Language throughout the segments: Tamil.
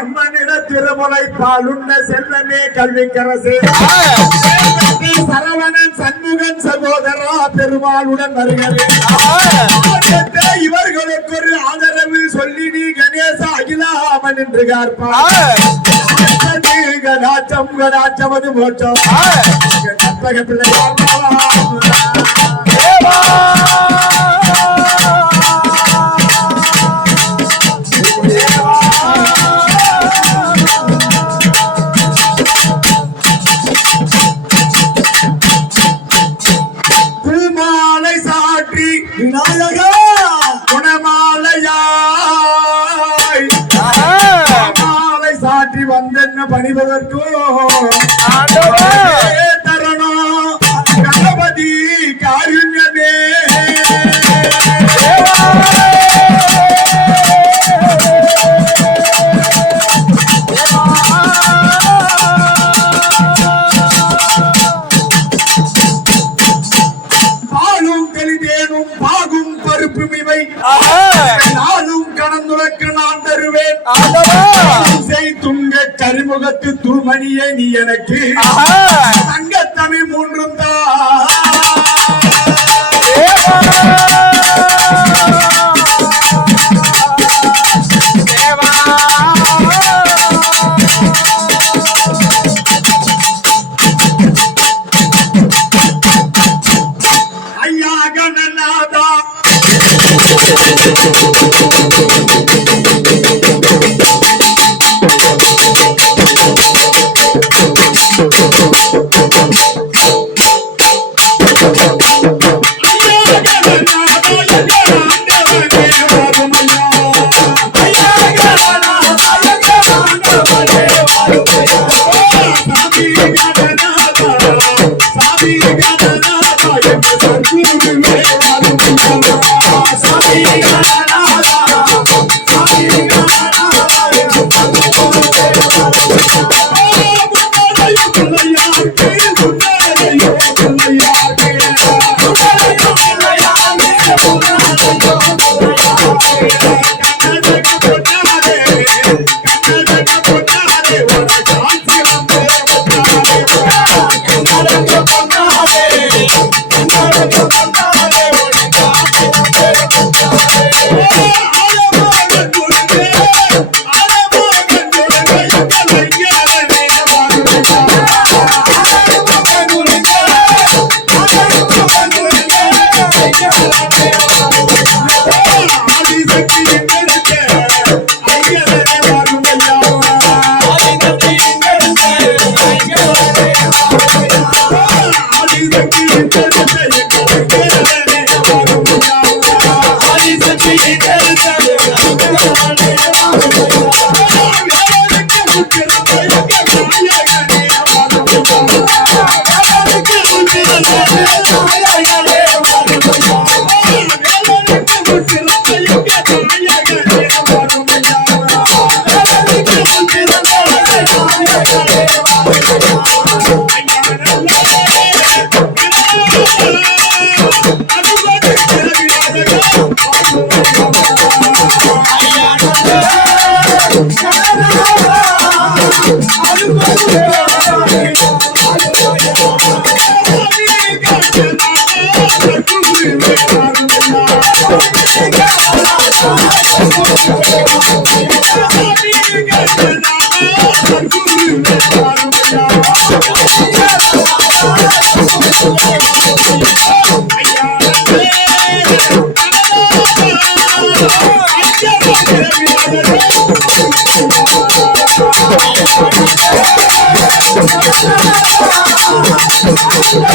அம்மனிட திருமுலை பாலுண்ண செல்வமே கல்விக்கரசே சரவணன் சண்முகன் சகோதரா பெருமாளுடன் வருகிறேன். இவர்களுக்கு ஒரு ஆதரவு சொல்லி நீ கணேச அகிலாமன் என்று கடாச்சம் கடாச்சமது மோட்சம் கற்பக பிள்ளையார் விநாயகா குணமாலையாய் மாலை சாற்றி வந்தென்ன பணிவதற்கோ தரணம் கணபதி காருண்யமே நாளும் கணந்துரைக்கு நான் தருவேன். துங்க கரிமுகத்து தூமணியே நீ எனக்கு தங்கத்தமி மூன்றும் தான். ஐயா கணநாதா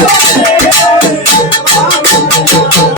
Hey!